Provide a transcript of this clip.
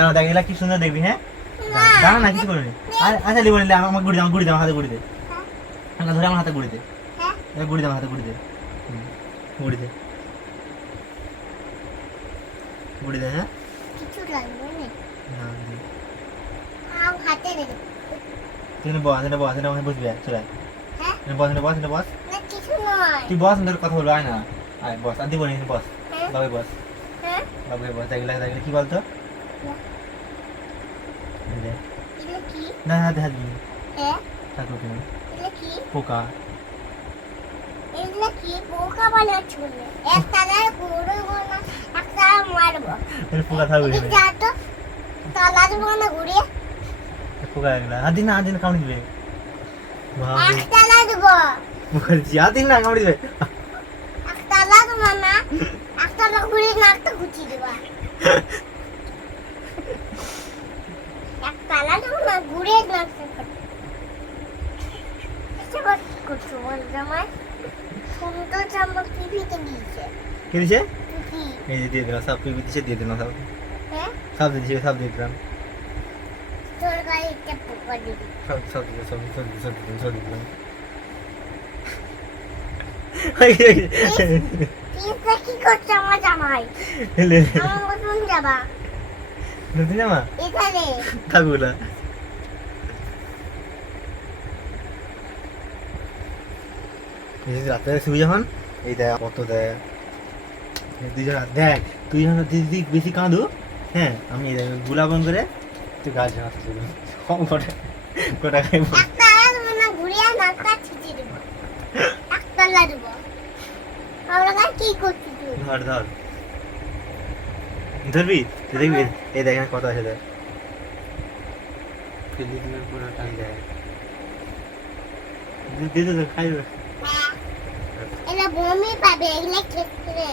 দাঁড়া দেখ এগুলা কি সুন্দর দেখবি হ্যাঁ দাঁড়া না কিছু করিনি আচ্ছা লিবো নিলে আমার গুড়ি দাও হাতে গুড়ি দে আমাকে ধরে আমার হাতে গুড়ি দে গুড়ি দাও হাতে গুড়ি দে গুড়ি দে গুড়ি দে হ্যাঁ কিছু লাগবে না না দে আও হাতে দে তুই বস এটা বসবি চলে হ্যাঁ বস না কিছু নয় তুই বস তোর কথা বলবো আয় না আয় বস আর দিব নি বস হ্যাঁ বাবু বস হ্যাঁ বাবু বস দেখলে কি বলতো এটা কি না হাতে হাত দিবি হ্যাঁ থাকো কেন এটা কি পোকা এটা কি পোকা বলে চলে একটা না পুরো বনা একটা মারবো পোকা থাকবে এটা যা তো তালা দেবো না ঘুরিয়ে পোকা লাগলা হাত দিন না কামড়ি দিবে বাবা একটা লা দেবো পোকা দিছি হাত দিন না কামড়ি দিবে একটা লা দেবো না একটা লা ঘুরিয়ে নাকটা গুছি দেবা একটা লা দেবো না ঘুরিয়ে নাকটা এসব করছো বল জামাই সুন্দর জামা টিভিতে দিয়েছে কি দিছে কি এই যে দিয়ে দিলাম সব পিপি দিছে দিয়ে দিলাম সব হ্যাঁ সব দিছে সব দিয়ে দিলাম তোর গায়ে একটা পোকা দিবি সব দিলাম পিসটা কি করছে আমার জামাই আমার মতন যাবা নতুন জামা এখানে থাকবো না রাতে শুবি যখন এই দেখ কত দেখ দুজন দেখ তুই যখন দিদি বেশি কাঁদু হ্যাঁ আমি গুলাবন করে তুই গাছ জানা কম করে গোটা খাইব একটা আলাদা না ঘুরিয়ে নাকটা ছিটিয়ে দেবো একটা লাগবো আমরা কি করছি তুই ধর ধরবি তুই দেখবি এই দেখ কত আছে দেখ দিদিনের পুরো টাই দেয় দিদি তো খাইবে হ্যাঁ এটা বমি পাবে এগুলো খেতে